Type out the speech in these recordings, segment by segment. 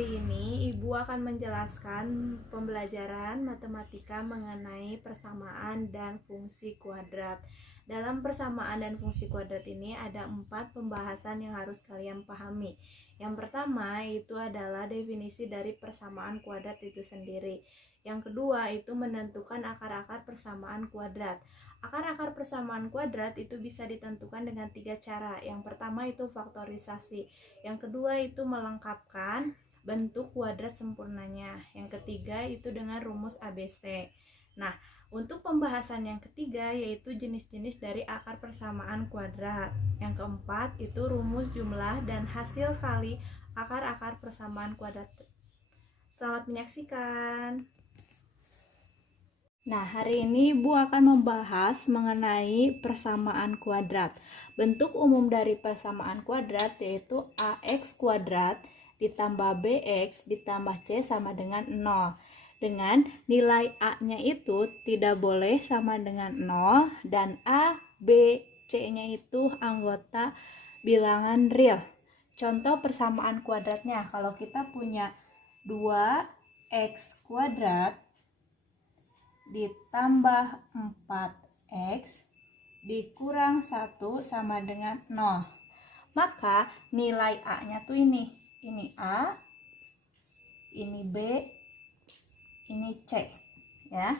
hari ini Ibu akan menjelaskan pembelajaran matematika mengenai persamaan dan fungsi kuadrat. Dalam persamaan dan fungsi kuadrat ini ada 4 pembahasan yang harus kalian pahami. Yang pertama itu adalah definisi dari persamaan kuadrat itu sendiri. Yang kedua itu menentukan akar-akar persamaan kuadrat. Akar-akar persamaan kuadrat itu bisa ditentukan dengan 3 cara. Yang pertama itu faktorisasi. Yang kedua itu melengkapkan bentuk kuadrat sempurnanya. Yang ketiga itu dengan rumus ABC. Nah, untuk pembahasan yang ketiga yaitu jenis-jenis dari akar persamaan kuadrat. Yang keempat itu rumus jumlah dan hasil kali akar-akar persamaan kuadrat. Selamat menyaksikan. Nah, hari ini Ibu akan membahas mengenai persamaan kuadrat. Bentuk umum dari persamaan kuadrat yaitu AX kuadrat ditambah BX ditambah C sama dengan 0. Dengan nilai A-nya itu tidak boleh sama dengan 0 dan A, B, C-nya itu anggota bilangan real. Contoh persamaan kuadratnya, kalau kita punya 2X kuadrat ditambah 4x dikurang 1 sama dengan 0. Maka nilai A-nya tuh ini A, ini B, ini C, ya.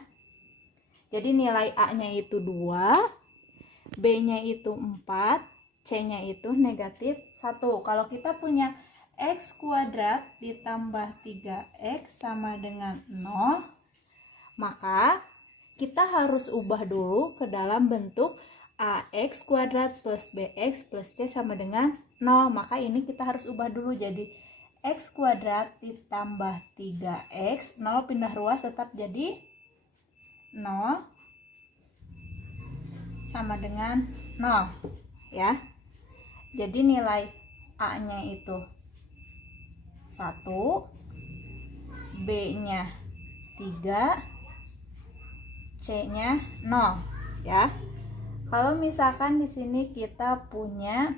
Jadi nilai A-nya itu 2, B-nya itu 4, C-nya itu negatif 1. Kalau kita punya X kuadrat ditambah 3x sama dengan 0, maka kita harus ubah dulu ke dalam bentuk AX kuadrat plus BX plus C sama dengan 0. Maka ini kita harus ubah dulu jadi X kuadrat ditambah 3X, 0 pindah ruas tetap jadi 0 sama dengan 0, ya. Jadi nilai A-nya itu 1, B-nya 3, C-nya 0, ya. Kalau misalkan di sini kita punya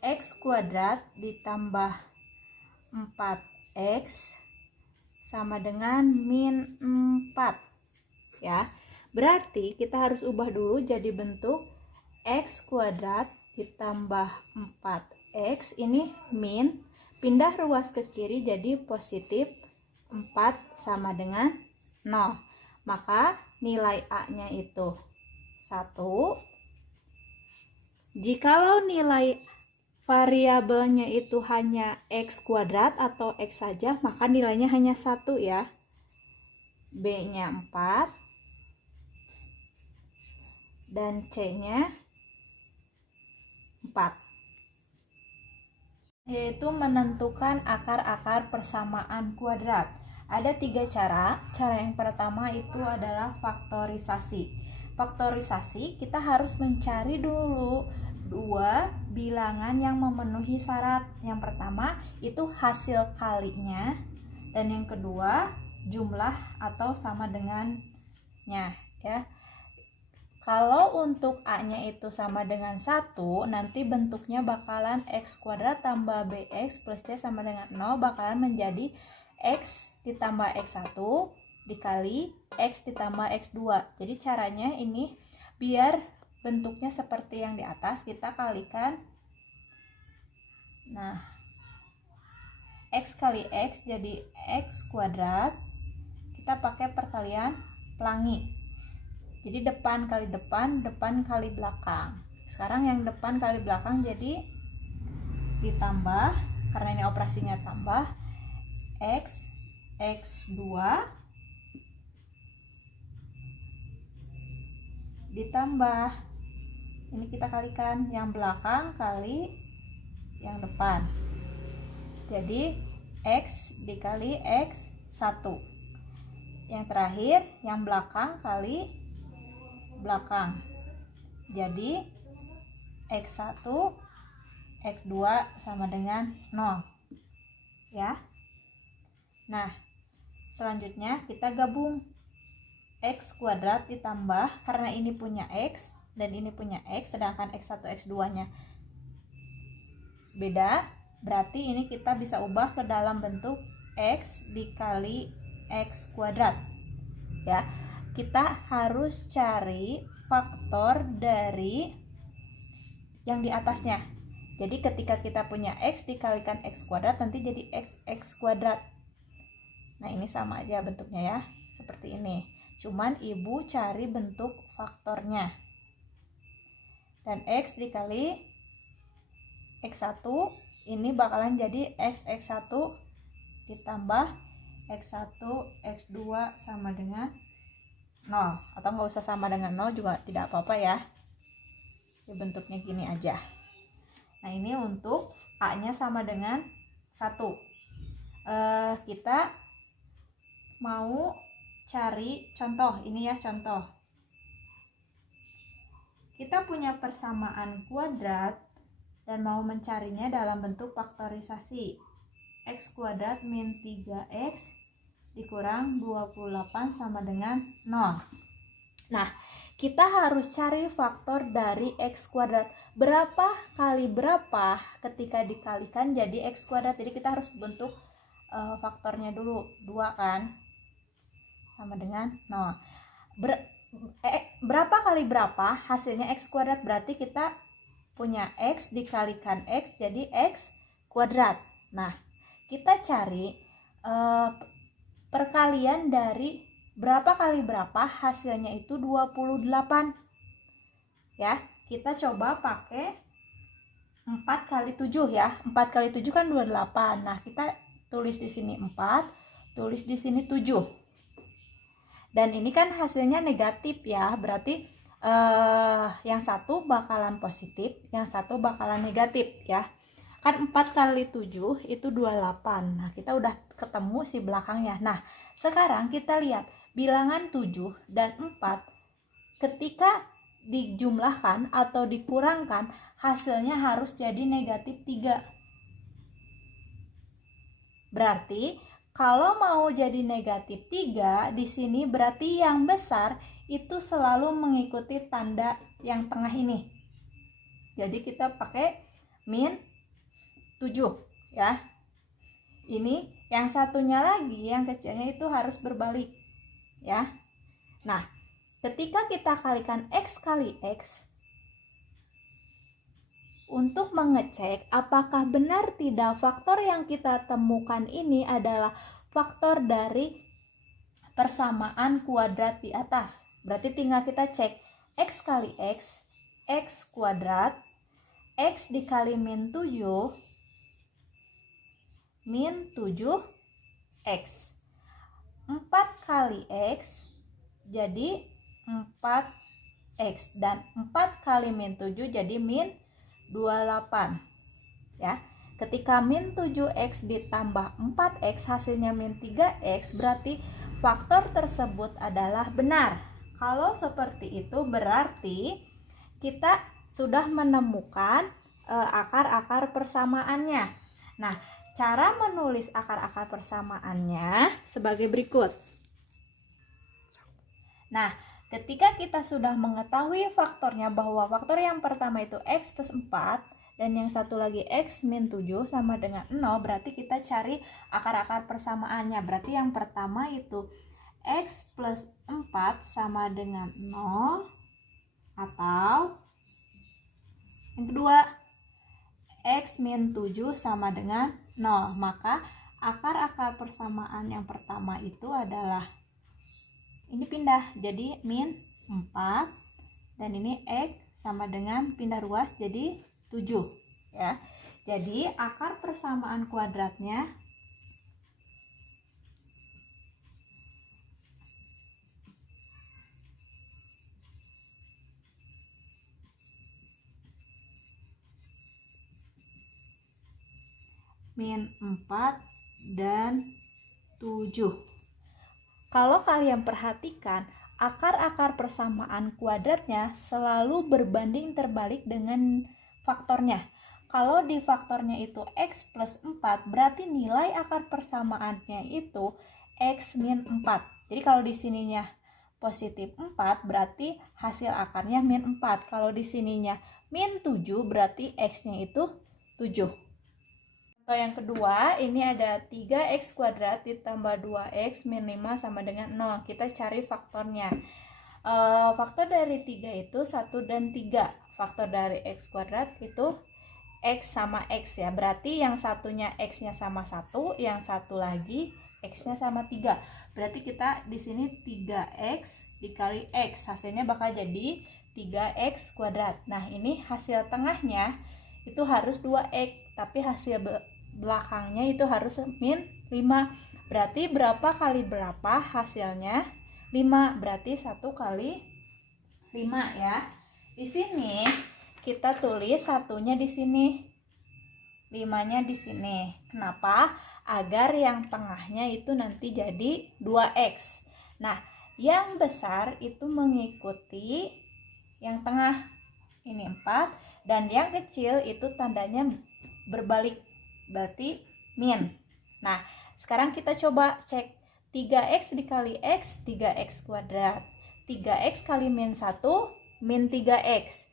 X kuadrat ditambah 4X sama dengan min 4, ya. Berarti kita harus ubah dulu jadi bentuk X kuadrat ditambah 4X, ini min, pindah ruas ke kiri jadi positif 4 sama dengan 0. Maka nilai A-nya itu 1. Jikalau nilai variabelnya itu hanya X kuadrat atau X saja, maka nilainya hanya 1, ya. B-nya 4 dan C-nya 4. Yaitu menentukan akar-akar persamaan kuadrat. Ada 3 cara. Cara yang pertama itu adalah faktorisasi. Faktorisasi kita harus mencari dulu 2 bilangan yang memenuhi syarat. Yang pertama itu hasil kalinya dan yang kedua jumlah atau sama dengannya, ya. Kalau untuk A-nya itu sama dengan 1, nanti bentuknya bakalan X kuadrat tambah BX plus C sama dengan 0 bakalan menjadi X ditambah X1 dikali X ditambah X2. Jadi caranya ini biar bentuknya seperti yang di atas, kita kalikan. Nah, X kali X jadi X kuadrat. Kita pakai perkalian pelangi. Jadi depan kali depan, depan kali belakang. Sekarang yang depan kali belakang jadi ditambah, karena ini operasinya tambah, X, X2 ditambah, ini kita kalikan yang belakang kali yang depan. Jadi X dikali X1. Yang terakhir yang belakang kali belakang. Jadi X1 X2 sama dengan 0, ya. Nah, selanjutnya kita gabung X kuadrat ditambah, karena ini punya X dan ini punya X, sedangkan X1 X2 nya beda, berarti ini kita bisa ubah ke dalam bentuk X dikali X kuadrat ya. Kita harus cari faktor dari yang di atasnya. Jadi ketika kita punya X dikalikan X kuadrat nanti jadi X kuadrat. Nah ini sama aja bentuknya ya, seperti ini. Cuman ibu cari bentuk faktornya. Dan X dikali X1 ini bakalan jadi X1 ditambah X1 X2 sama dengan 0. Atau nggak usah sama dengan 0 juga tidak apa-apa ya. Bentuknya gini aja. Nah ini untuk A nya sama dengan 1. Kita mau cari contoh. Ini ya contoh. Kita punya persamaan kuadrat dan mau mencarinya dalam bentuk faktorisasi. X kuadrat min 3X dikurang 28 sama dengan 0. Nah, kita harus cari faktor dari X kuadrat. Berapa kali berapa ketika dikalikan jadi X kuadrat. Jadi kita harus bentuk faktornya dulu. 2 kan? Sama dengan 0. Berapa kali berapa hasilnya X kuadrat. Berarti kita punya X dikalikan X jadi X kuadrat. Nah, kita cari perkalian dari berapa kali berapa hasilnya itu 28 ya. Kita coba pakai 4 kali 7 ya. 4 kali 7 kan 28. Nah kita tulis di sini 4, tulis di sini 7. Dan ini kan hasilnya negatif ya, berarti yang satu bakalan positif, yang satu bakalan negatif ya. Kan 4 kali 7 itu 28. Nah kita udah ketemu si belakangnya. Nah sekarang kita lihat bilangan 7 dan 4 ketika dijumlahkan atau dikurangkan hasilnya harus jadi negatif 3. Berarti kalau mau jadi negatif 3 di sini berarti yang besar itu selalu mengikuti tanda yang tengah ini. Jadi kita pakai min 7 ya. Ini yang satunya lagi yang kecilnya itu harus berbalik ya. Nah, ketika kita kalikan X kali X untuk mengecek apakah benar tidak faktor yang kita temukan ini adalah faktor dari persamaan kuadrat di atas. Berarti tinggal kita cek X kali X, X kuadrat, X dikali min 7, min 7X. 4 kali X jadi 4X. Dan 4 kali min 7 jadi min 28 ya. Ketika min 7X ditambah 4X hasilnya min 3X, berarti faktor tersebut adalah benar. Kalau seperti itu berarti kita sudah menemukan akar-akar persamaannya. Nah, cara menulis akar-akar persamaannya sebagai berikut. Nah, ketika kita sudah mengetahui faktornya bahwa faktor yang pertama itu X plus 4 dan yang satu lagi X min 7 sama dengan 0, berarti kita cari akar-akar persamaannya. Berarti yang pertama itu X plus 4 sama dengan 0, atau yang kedua X min 7 sama dengan 0. Maka akar-akar persamaan yang pertama itu adalah ini pindah jadi min 4 dan ini X sama dengan pindah ruas jadi 7 ya. Jadi akar persamaan kuadratnya min 4 dan 7. Kalau kalian perhatikan, akar-akar persamaan kuadratnya selalu berbanding terbalik dengan faktornya. Kalau di faktornya itu X plus 4, berarti nilai akar persamaannya itu X min 4. Jadi kalau di sininya positif 4, berarti hasil akarnya min 4. Kalau di sininya min 7, berarti X-nya itu 7. Contoh yang kedua, ini ada 3x kuadrat ditambah 2x min 5 sama dengan 0. Kita cari faktornya. Faktor dari 3 itu 1 dan 3. Faktor dari x kuadrat itu x sama x ya. Berarti yang satunya x-nya sama 1, yang satu lagi x-nya sama 3. Berarti kita di sini 3x dikali x. Hasilnya bakal jadi 3x kuadrat. Nah, ini hasil tengahnya itu harus 2x, tapi hasil belakangnya itu harus min 5. Berarti berapa kali berapa hasilnya? 5. Berarti 1 kali 5 ya. Di sini kita tulis satunya di sini, 5-nya di sini. Kenapa? Agar yang tengahnya itu nanti jadi 2x. Nah, yang besar itu mengikuti yang tengah, ini 4, dan yang kecil itu tandanya berbalik, berarti min. Nah, sekarang kita coba cek 3x dikali x, 3x kuadrat. 3x kali min 1, min 3x.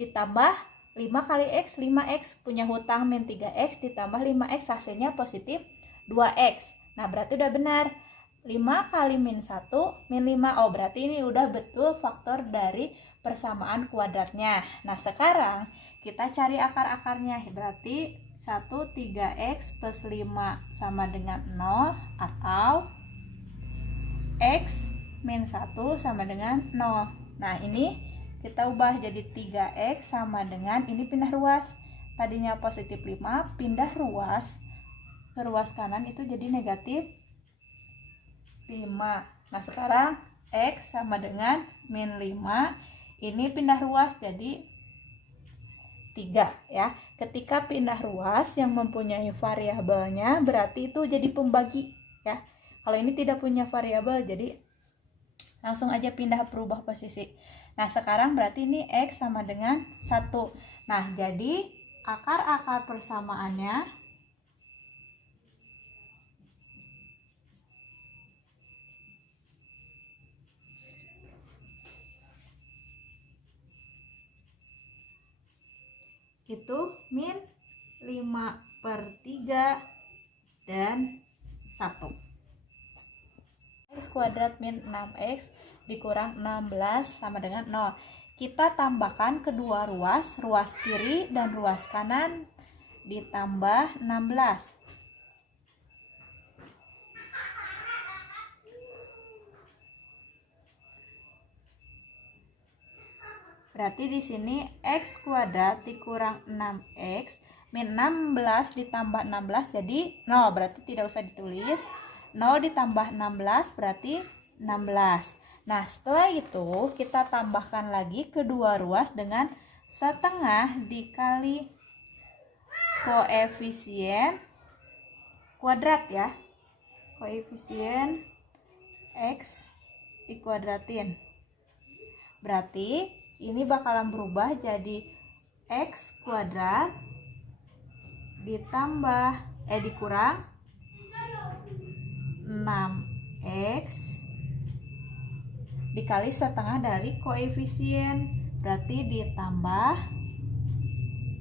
Ditambah 5 kali x, 5x, punya hutang min 3x, ditambah 5x, hasilnya positif 2x. Nah, berarti udah benar. 5 kali min 1, min 5. Oh, berarti ini udah betul faktor dari persamaan kuadratnya. Nah, sekarang kita cari akar-akarnya. Berarti 1, 3x plus 5 sama dengan 0, atau x min 1 sama dengan 0. Nah, ini kita ubah jadi 3x sama dengan, ini pindah ruas. Tadinya positif 5, pindah ruas ke ruas kanan itu jadi negatif 5. Nah, sekarang x sama dengan min 5, ini pindah ruas jadi 3 ya. Ketika pindah ruas yang mempunyai variabelnya, berarti itu jadi pembagi ya. Kalau ini tidak punya variabel, jadi langsung aja pindah berubah posisi. Nah, sekarang berarti ini x sama dengan 1. Nah, jadi akar-akar persamaannya itu min 5/3 dan 1. X kuadrat min 6x dikurang 16 sama dengan 0. Kita tambahkan kedua ruas, ruas kiri dan ruas kanan ditambah 16. Berarti di sini x kuadrat dikurang 6x min 16 ditambah 16 jadi 0, berarti tidak usah ditulis. 0 ditambah 16 berarti 16. Nah, setelah itu kita tambahkan lagi kedua ruas dengan setengah dikali koefisien kuadrat ya. Koefisien x dikuadratin. Berarti ini bakalan berubah jadi x kuadrat ditambah dikurang 6x dikali setengah dari koefisien, berarti ditambah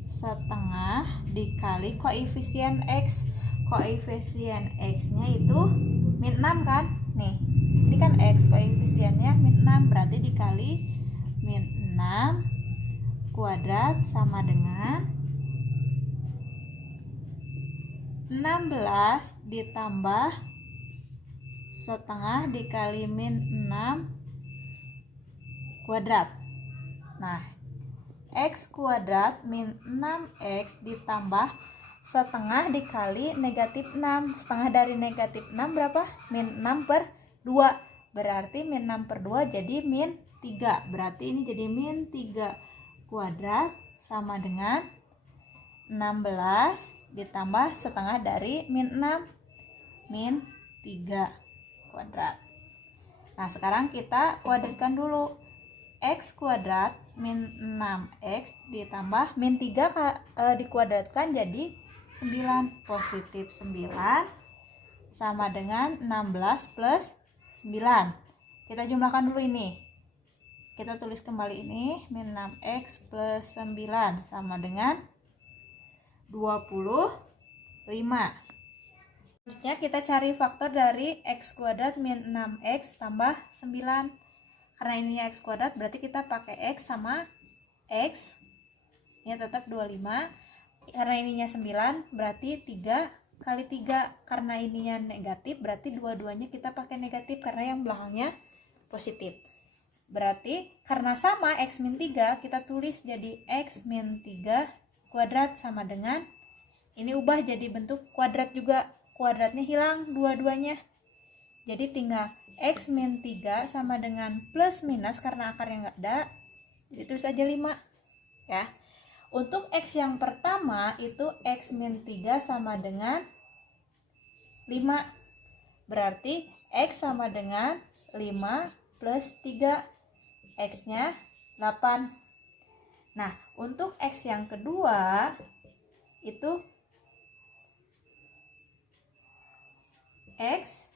setengah dikali koefisien x. Koefisien x-nya itu min 6 kan? Nih, ini kan x, koefisiennya min 6, berarti dikali min 6 kuadrat sama dengan 16 ditambah setengah dikali min 6 kuadrat. Nah, x kuadrat min 6x ditambah setengah dikali negatif 6. Setengah dari negatif 6 berapa? Min 6/2. Berarti min 6/2 jadi min 3. Berarti ini jadi min 3 kuadrat sama dengan 16 ditambah setengah dari min 6, min 3 kuadrat. Nah, sekarang kita kuadratkan dulu. X kuadrat min 6x ditambah min 3 dikuadratkan jadi 9. Positif 9 sama dengan 16 plus 9. Kita jumlahkan dulu ini. Kita tulis kembali ini, min 6x plus 9 sama dengan 25. Selanjutnya kita cari faktor dari x kuadrat min 6x tambah 9. Karena ini x kuadrat berarti kita pakai x sama x. Ya tetap 25. Karena ininya 9 berarti 3 kali 3. Karena ininya negatif berarti dua-duanya kita pakai negatif karena yang belakangnya positif. Berarti karena sama x min 3 kita tulis jadi x min 3 kuadrat sama dengan ini ubah jadi bentuk kuadrat juga. Kuadratnya hilang dua-duanya. Jadi tinggal x min 3 sama dengan plus minus karena akarnya nggak ada. Jadi tulis aja 5. Ya. Untuk x yang pertama itu x min 3 sama dengan 5. Berarti x sama dengan 5 plus 3. X-nya 8. Nah, untuk x yang kedua itu x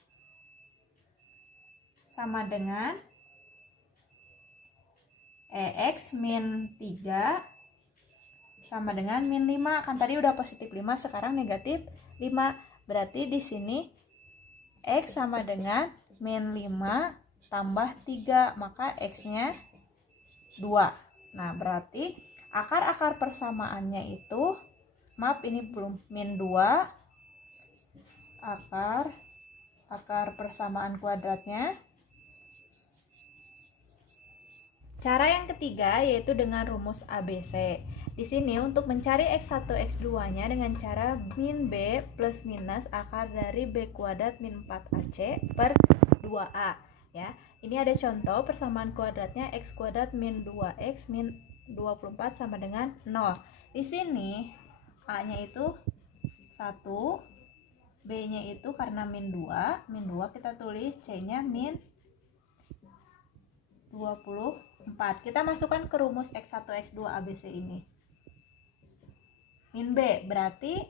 sama dengan x min 3 sama dengan min 5. Kan tadi udah positif 5, sekarang negatif 5. Berarti di sini x sama dengan min 5 tambah 3, maka x-nya 2. Nah, berarti akar-akar persamaannya itu, maaf ini belum, min 2 akar persamaan kuadratnya. Cara yang ketiga yaitu dengan rumus ABC. Di sini untuk mencari x1 x2-nya dengan cara min b plus minus akar dari b kuadrat min 4ac per 2a. Ya, ini ada contoh persamaan kuadratnya x kuadrat min 2x min 24 sama dengan 0. Di sini a-nya itu 1, b-nya itu karena min 2 kita tulis c-nya min 24. Kita masukkan ke rumus x1 x2 ABC ini. Min b berarti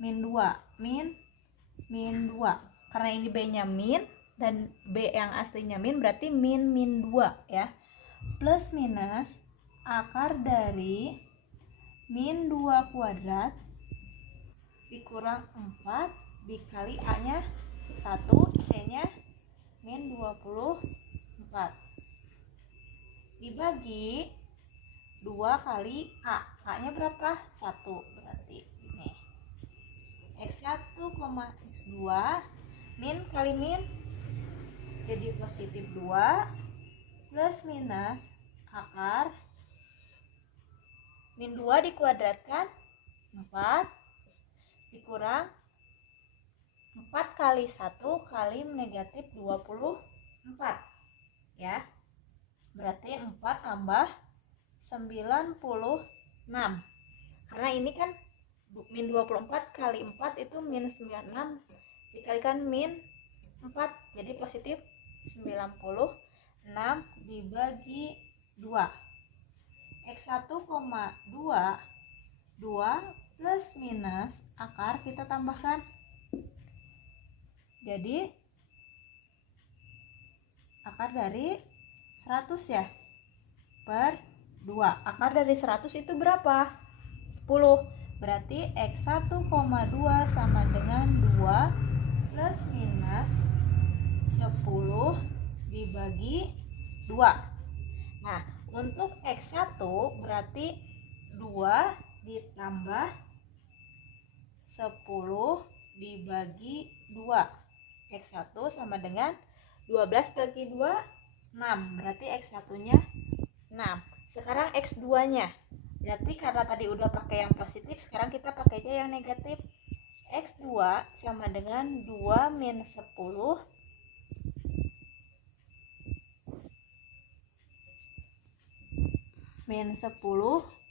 min 2, min 2. Karena ini b-nya min dan b yang aslinya min berarti min 2 ya. Plus minus akar dari min 2 kuadrat dikurang 4 dikali a-nya 1, c-nya min 24 dibagi 2 kali a-nya berapa? 1. Berarti ini x1, x2 min kali min jadi positif 2 plus minus akar min 2 dikuadratkan 4 dikurang 4 kali 1 kali negatif 24 ya. Berarti 4 tambah 96. Karena ini kan min 24 kali 4 itu min 96 dikalikan min 4 jadi positif 96 dibagi 2. X1, 2 plus minus akar kita tambahkan. Jadi akar dari 100 ya per 2. Akar dari 100 itu berapa? 10. Berarti x1, 2 sama dengan 2 plus minus 10 dibagi 2. Nah, untuk x1 berarti 2 ditambah 10 dibagi 2. X1 sama dengan 12 bagi 2, 6. Berarti X1-nya 6. Sekarang X2-nya. Berarti karena tadi udah pakai yang positif, sekarang kita pakai aja yang negatif. X2 sama dengan 2 min 10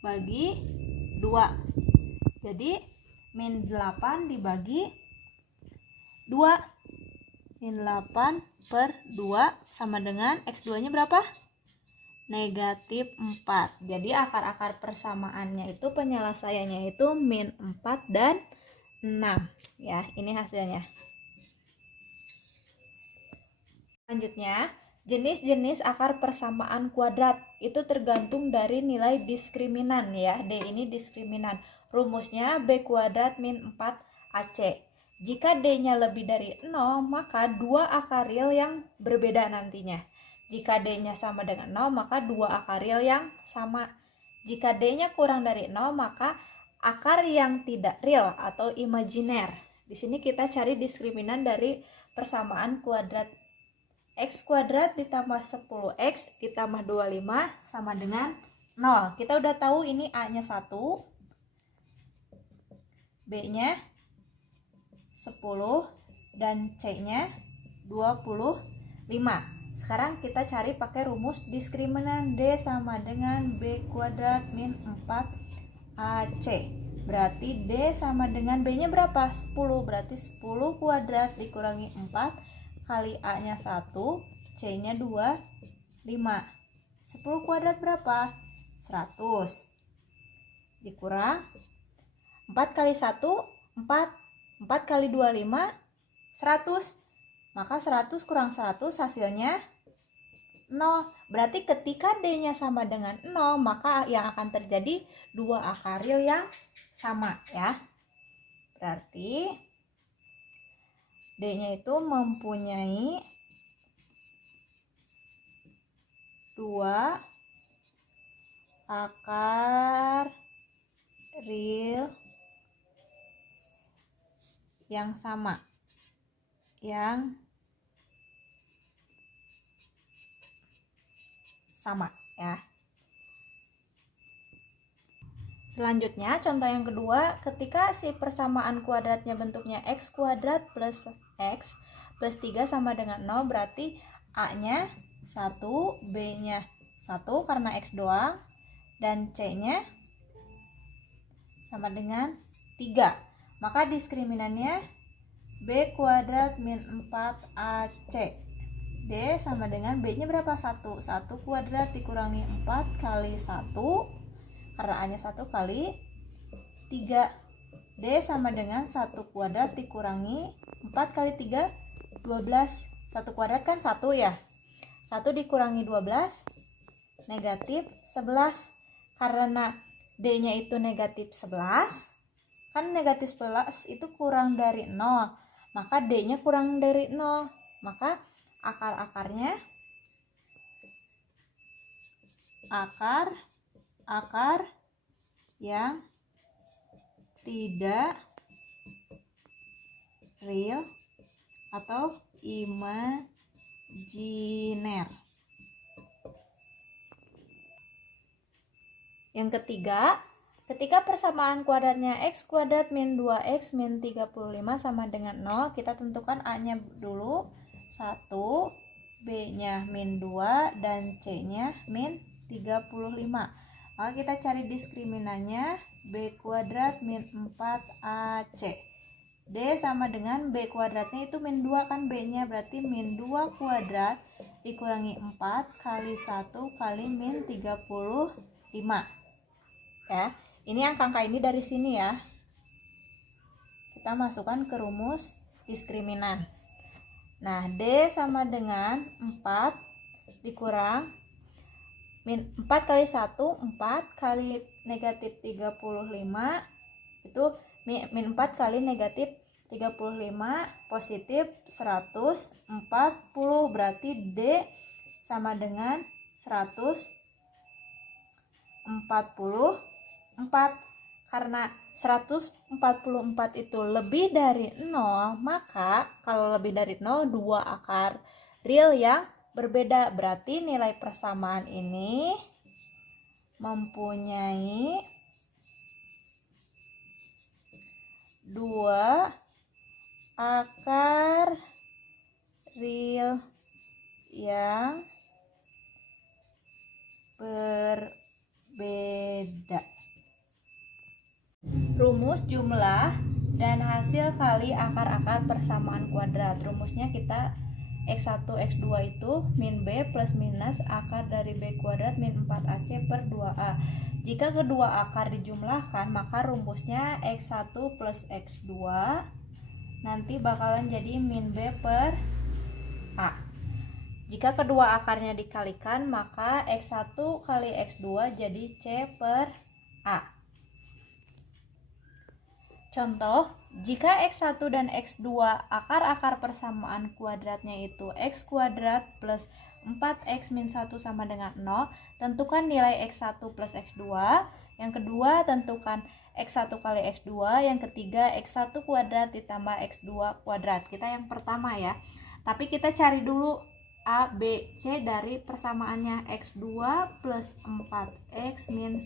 bagi 2. Jadi min 8 dibagi 2. Min 8 per 2 sama dengan X2 nya berapa? Negatif 4. Jadi akar-akar persamaannya itu penyelesaiannya itu min 4 dan 6 ya. Ini hasilnya. Selanjutnya Jenis-jenis akar persamaan kuadrat itu tergantung dari nilai diskriminan ya. D ini diskriminan. Rumusnya B kuadrat min 4AC. Jika D-nya lebih dari 0, maka dua akar real yang berbeda nantinya. Jika D-nya sama dengan 0, maka dua akar real yang sama. Jika D-nya kurang dari 0, maka akar yang tidak real atau imajiner. Di sini kita cari diskriminan dari persamaan kuadrat. X kuadrat ditambah 10x ditambah 25 sama dengan 0. Kita udah tahu ini A-nya 1, B-nya 10, dan C-nya 25. Sekarang kita cari pakai rumus diskriminan. D sama dengan B kuadrat min 4AC. Berarti D sama dengan B-nya berapa? 10. Berarti 10 kuadrat dikurangi 4 kali A-nya 1, C-nya 2, 5. 10 kuadrat berapa? 100. Dikurang 4 kali 1, 4. 4 kali 2, 5. 100. Maka 100 kurang 100 hasilnya 0. Berarti ketika D-nya sama dengan 0, maka yang akan terjadi dua akar real yang sama ya. Berarti D-nya itu mempunyai dua akar real yang sama. Ya. Selanjutnya, contoh yang kedua, ketika si persamaan kuadratnya bentuknya x kuadrat plus x plus 3 sama dengan 0, berarti A-nya 1, B-nya 1 karena x doang, dan C-nya sama dengan 3. Maka diskriminannya B kuadrat min 4AC. D sama dengan B-nya berapa? 1. 1 kuadrat dikurangi 4 kali 1, karena A-nya 1 kali 3. D sama dengan 1 kuadrat dikurangi 4 kali 3, 12. 1 kuadrat kan 1 ya. 1 dikurangi 12, negatif 11. Karena D-nya itu negatif 11, kan negatif 11 itu kurang dari 0. Maka D-nya kurang dari 0. Maka akar-akarnya akar yang tidak real atau imajiner. Yang ketiga, ketika persamaan kuadratnya x kuadrat min 2x min 35 sama dengan 0, kita tentukan A-nya dulu 1, B-nya min 2, dan C-nya min 35. Maka kita cari diskriminannya B kuadrat min 4AC. D sama dengan B kuadratnya itu min 2 kan, B-nya berarti min 2 kuadrat dikurangi 4 kali 1 kali min 35. Ya, ini angka-angka ini dari sini ya. Kita masukkan ke rumus diskriminan. Nah, D sama dengan 4 dikurang min 4 kali 1, 4 kali negatif 35, itu min 4 kali negatif 35 positif 140, berarti D sama dengan 144. Karena 144 itu lebih dari 0, maka kalau lebih dari 0, dua akar real yang berbeda. Berarti nilai persamaan ini mempunyai dua akar real yang berbeda. Rumus jumlah dan hasil kali akar-akar persamaan kuadrat. Rumusnya kita X1, X2 itu min B plus minus akar dari B kuadrat min 4AC per 2A. Jika kedua akar dijumlahkan, maka rumusnya X1 plus X2 nanti bakalan jadi min B per A. Jika kedua akarnya dikalikan, maka X1 kali X2 jadi C per A. Contoh, jika X1 dan X2 akar-akar persamaan kuadratnya itu X kuadrat plus 4X min 1 sama dengan 0, tentukan nilai X1 plus X2. Yang kedua, tentukan X1 kali X2. Yang ketiga, X1 kuadrat ditambah X2 kuadrat. Kita yang pertama ya. Tapi kita cari dulu A, B, C dari persamaannya. X2 plus 4X min 1.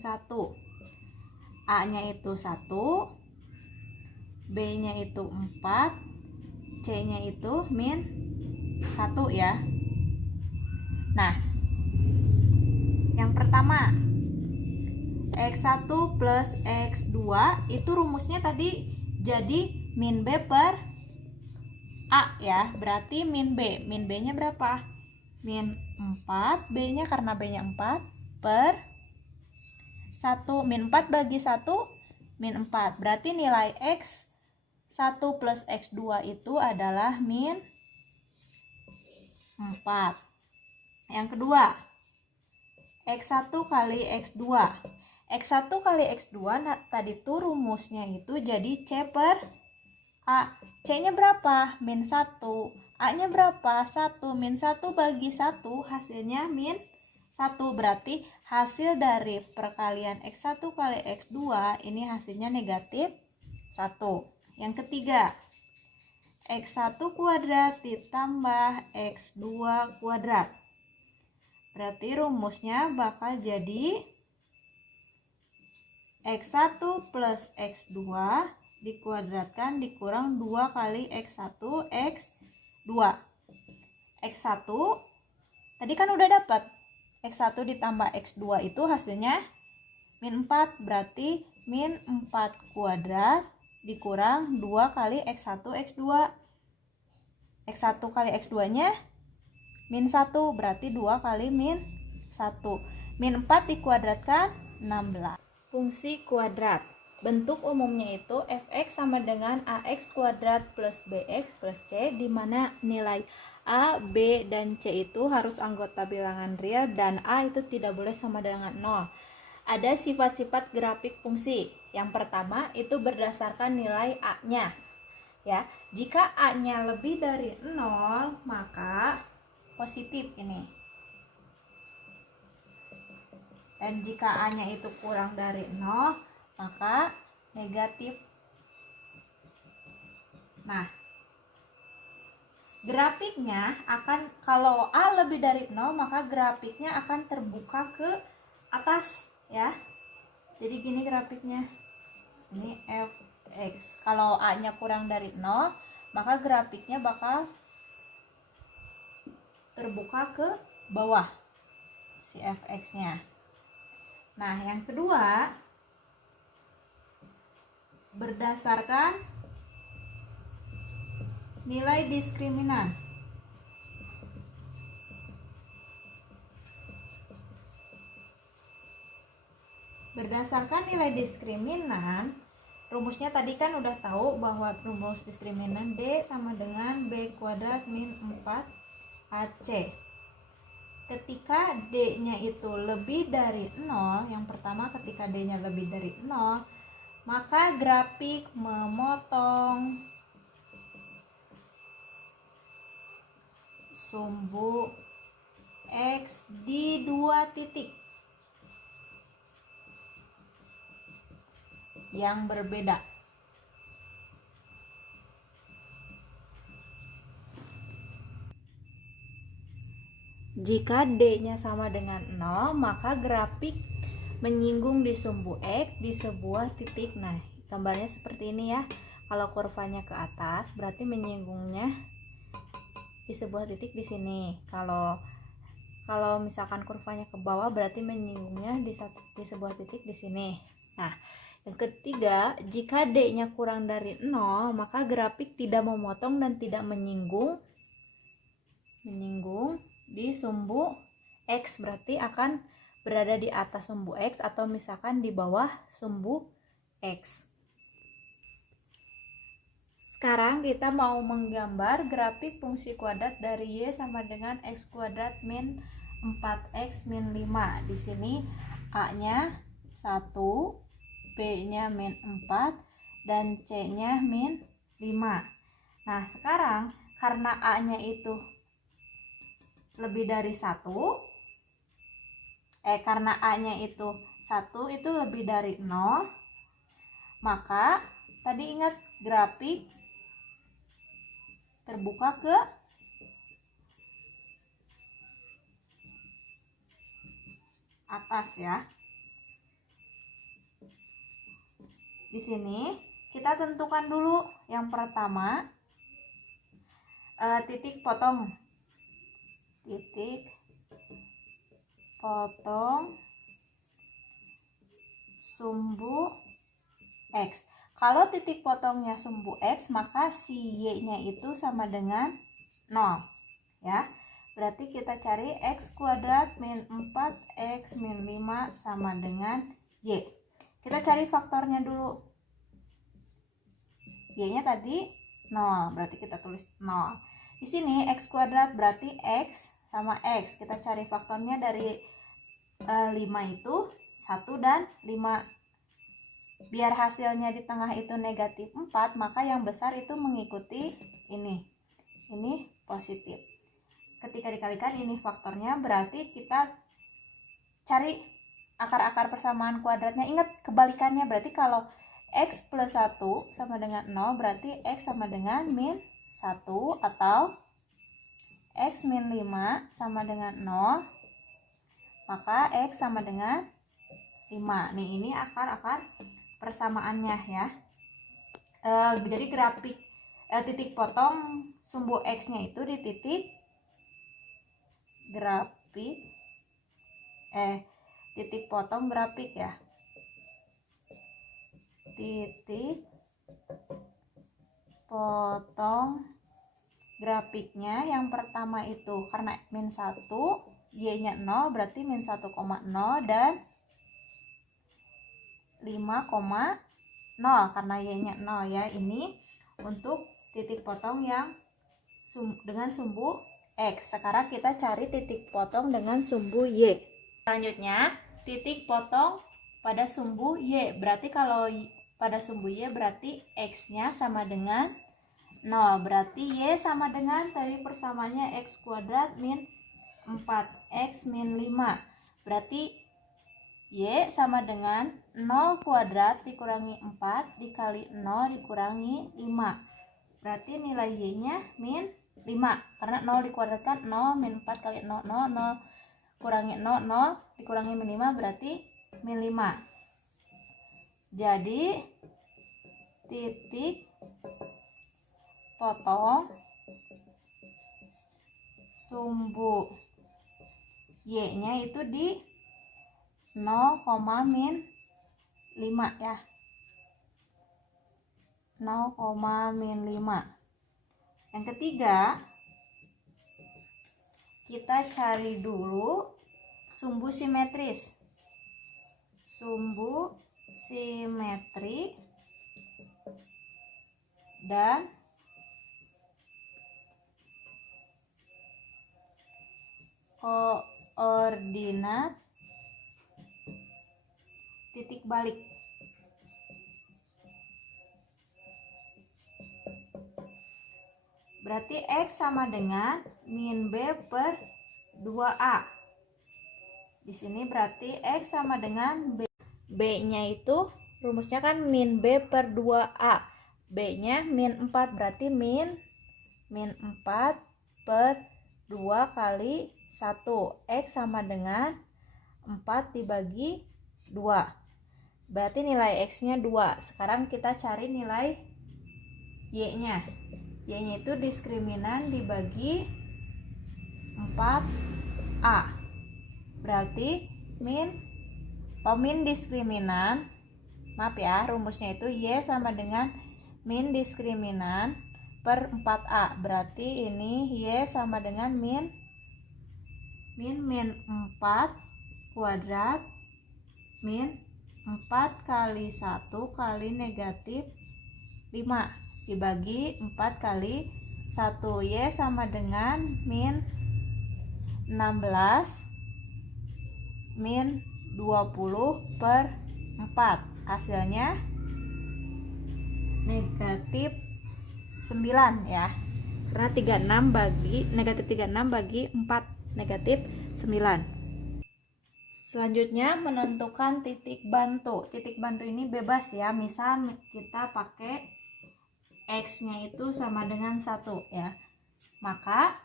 A-nya itu 1. B-nya itu 4, C-nya itu min 1 ya. Nah, yang pertama, X1 plus X2 itu rumusnya tadi jadi min B per A ya. Berarti min B. Min B-nya berapa? Min 4, B-nya karena B-nya 4 per 1. Min 4 bagi 1, min 4. Berarti nilai X1 plus X2 itu adalah min 4. Yang kedua, X1 kali X2. X1 kali X2 tadi tuh rumusnya itu jadi C per A. C-nya berapa? Min 1. A-nya berapa? 1. Min 1 bagi 1 hasilnya min 1. Berarti hasil dari perkalian X1 kali X2 ini hasilnya negatif 1. Yang ketiga, X1 kuadrat ditambah X2 kuadrat. Berarti rumusnya bakal jadi X1 plus X2 dikuadratkan dikurang 2 kali X1 X2. X1 tadi kan udah dapat X1 ditambah X2 itu hasilnya min 4. Berarti min 4 kuadrat dikurang 2 kali X1 X2. X1 kali X2 nya min 1. Berarti 2 kali min 1. Min 4 dikuadratkan 16. Fungsi kuadrat. Bentuk umumnya itu fx sama dengan ax kuadrat plus bx plus c, di mana nilai a, b, dan c itu harus anggota bilangan real dan a itu tidak boleh sama dengan 0. Ada sifat-sifat grafik fungsi. Yang pertama itu berdasarkan nilai a-nya. Ya, jika a-nya lebih dari 0 maka positif ini. Dan jika a-nya itu kurang dari 0 maka negatif. Nah, grafiknya akan, kalau a lebih dari 0 maka grafiknya akan terbuka ke atas ya. Jadi gini grafiknya. Ini fx. Kalau a-nya kurang dari 0 maka grafiknya bakal terbuka ke bawah si fx-nya. Nah, yang kedua, berdasarkan nilai diskriminan. Berdasarkan nilai diskriminan, rumusnya tadi kan udah tahu bahwa rumus diskriminan D sama dengan B kuadrat min 4AC. Ketika D-nya itu lebih dari 0, yang pertama ketika D-nya lebih dari 0, maka grafik memotong sumbu X di 2 titik yang berbeda. Jika D-nya sama dengan 0, maka grafik menyinggung di sumbu X di sebuah titik. Nah, gambarnya seperti ini ya. Kalau kurvanya ke atas, berarti menyinggungnya di sebuah titik di sini. Kalau misalkan kurvanya ke bawah, berarti menyinggungnya di sebuah titik di sini. Nah, yang ketiga, jika D-nya kurang dari 0, maka grafik tidak memotong dan tidak menyinggung di sumbu X, berarti akan berada di atas sumbu X atau misalkan di bawah sumbu X. Sekarang kita mau menggambar grafik fungsi kuadrat dari Y sama dengan X kuadrat min 4X min 5. Di sini A-nya 1, B-nya min 4, dan C-nya min 5. Nah, sekarang karena A-nya itu lebih dari 1, karena A-nya itu 1 itu lebih dari 0, maka tadi ingat grafik terbuka ke atas ya. Di sini kita tentukan dulu yang pertama titik potong. Titik potong sumbu X. Kalau titik potongnya sumbu X, maka si Y-nya itu sama dengan 0 ya. Berarti kita cari X kuadrat min 4X min 5 sama dengan Y. Kita cari faktornya dulu. Y-nya tadi 0, berarti kita tulis 0. Di sini X kuadrat berarti X sama X. Kita cari faktornya dari 5 itu 1 dan 5. Biar hasilnya di tengah itu negatif 4, maka yang besar itu mengikuti ini. Ini positif. Ketika dikalikan ini faktornya, berarti kita cari akar-akar persamaan kuadratnya. Ingat kebalikannya, berarti kalau X plus 1 sama dengan 0, berarti X sama dengan min 1, atau X min 5 sama dengan 0, maka X sama dengan 5. Nih, ini akar-akar persamaannya ya. Jadi grafik titik potong sumbu X-nya itu di titik grafik titik potong grafik ya. Titik potong grafiknya yang pertama itu karena min 1, Y-nya 0, berarti min 1,0 dan 5,0 karena Y-nya 0 ya. Ini untuk titik potong yang dengan sumbu X. Sekarang kita cari titik potong dengan sumbu Y. Selanjutnya, titik potong pada sumbu Y. Berarti kalau pada sumbu Y berarti X-nya sama dengan 0. Berarti Y sama dengan tadi persamaannya X kuadrat min 4X min 5. Berarti Y sama dengan 0 kuadrat dikurangi 4 dikali 0 dikurangi 5. Berarti nilai Y-nya min 5. Karena 0 dikuadratkan 0 min 4 kali 0, 0, 0 kurangi 0, 0 dikurangi min 5 berarti min 5. Jadi titik potong sumbu Y-nya itu di 0, min 5 ya. 0, min 5. Yang ketiga, kita cari dulu sumbu simetris. Sumbu simetri dan koordinat titik balik. Berarti X sama dengan min B per 2A. Di sini berarti X sama dengan B. B-nya itu rumusnya kan min B per 2A. B-nya min 4, berarti min 4 per 2 kali 1. X sama dengan 4 dibagi 2. Berarti nilai X-nya 2. Sekarang kita cari nilai Y-nya. Y-nya itu diskriminan dibagi 4A. Berarti min diskriminan, maaf ya, rumusnya itu Y sama dengan min diskriminan per 4A. Berarti ini Y sama dengan min 4 kuadrat min 4 kali 1 kali negatif 5. dibagi 4 kali 1. Y sama dengan min 16 min 20/4. Hasilnya negatif 9 ya. Karena negatif 36 bagi 4, negatif 9. Selanjutnya menentukan titik bantu. Titik bantu ini bebas ya. Misal kita pakai X-nya itu sama dengan 1 ya. Maka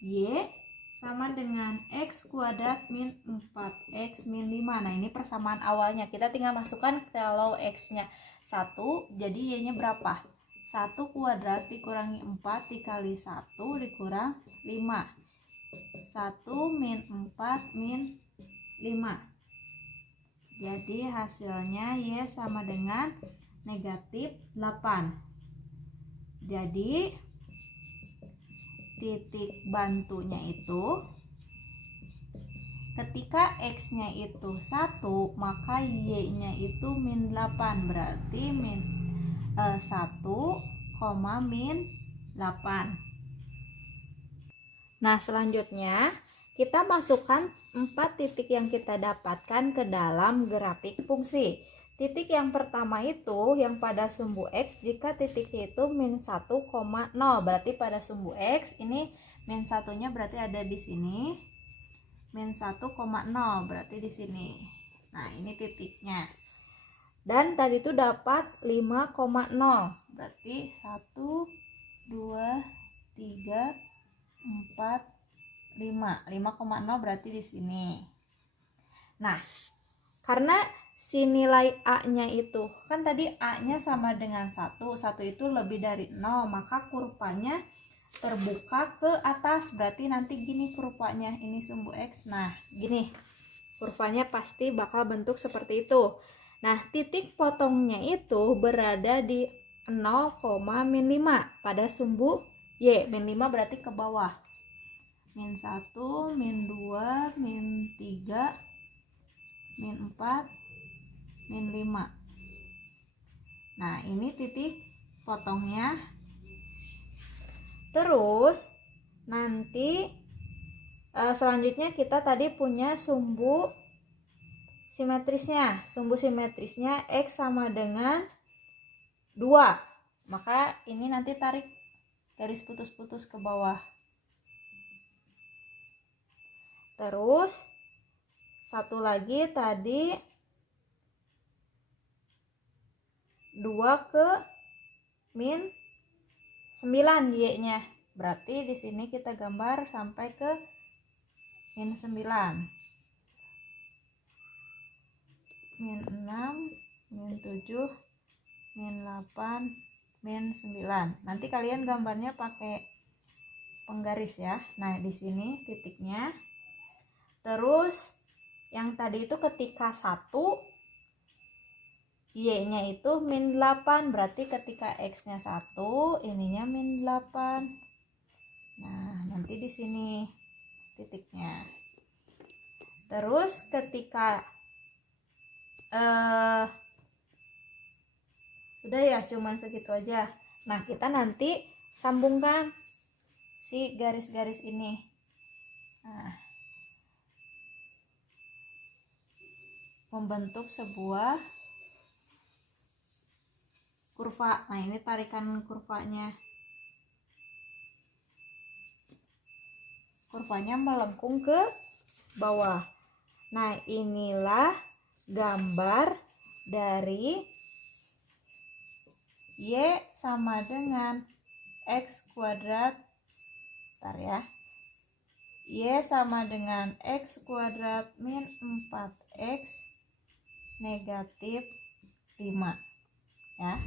Y sama dengan X kuadrat min 4X min 5. Nah, ini persamaan awalnya. Kita tinggal masukkan kalau X-nya 1, jadi Y-nya berapa? 1 kuadrat dikurangi 4 dikali 1 dikurang 5. 1 min 4 min 5. Jadi hasilnya Y sama dengan negatif 8. Jadi titik bantunya itu ketika X-nya itu 1, maka Y-nya itu min 8. Berarti min 1, min 8. Nah, selanjutnya kita masukkan 4 titik yang kita dapatkan ke dalam grafik fungsi. Titik yang pertama itu yang pada sumbu X, jika titiknya itu min 1,0, berarti pada sumbu X ini min 1-nya berarti ada di sini. Min 1,0 berarti di sini. Nah, ini titiknya. Dan tadi itu dapat 5,0. Berarti 1 2 3 4, 5,0 berarti di sini. Nah, karena si nilai A-nya itu kan tadi A-nya sama dengan 1 itu lebih dari 0, maka kurvanya terbuka ke atas. Berarti nanti gini kurvanya, ini sumbu X. Nah, gini kurvanya pasti bakal bentuk seperti itu. Nah, titik potongnya itu berada di 0,-5 pada sumbu Y. Min 5 berarti ke bawah. Min 1, min 2, min 3, min 4, min 5. Nah, ini titik potongnya. Terus nanti selanjutnya kita tadi punya sumbu simetrisnya. Sumbu simetrisnya X sama dengan 2. Maka ini nanti tarik garis putus-putus ke bawah. Terus satu lagi tadi 2 ke min 9 Y-nya. Berarti di sini kita gambar sampai ke min 9. Min 6, min 7, min 8, min 9. Nanti kalian gambarnya pakai penggaris ya. Nah, di sini titiknya. Terus yang tadi itu ketika 1 Y-nya itu min 8, berarti ketika X-nya 1, ininya min 8. Nah, nanti di sini titiknya. Terus ketika udah ya, cuman segitu aja. Nah, kita nanti sambungkan si garis-garis ini. Nah, membentuk sebuah kurva. Nah, ini tarikan kurvanya. Kurvanya melengkung ke bawah. Nah, inilah gambar dari Y sama dengan X kuadrat. Bentar ya. Y sama dengan X kuadrat min 4X negatif 5. Ya.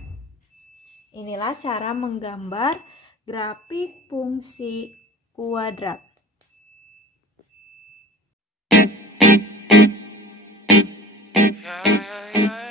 Inilah cara menggambar grafik fungsi kuadrat. Yeah, yeah, yeah.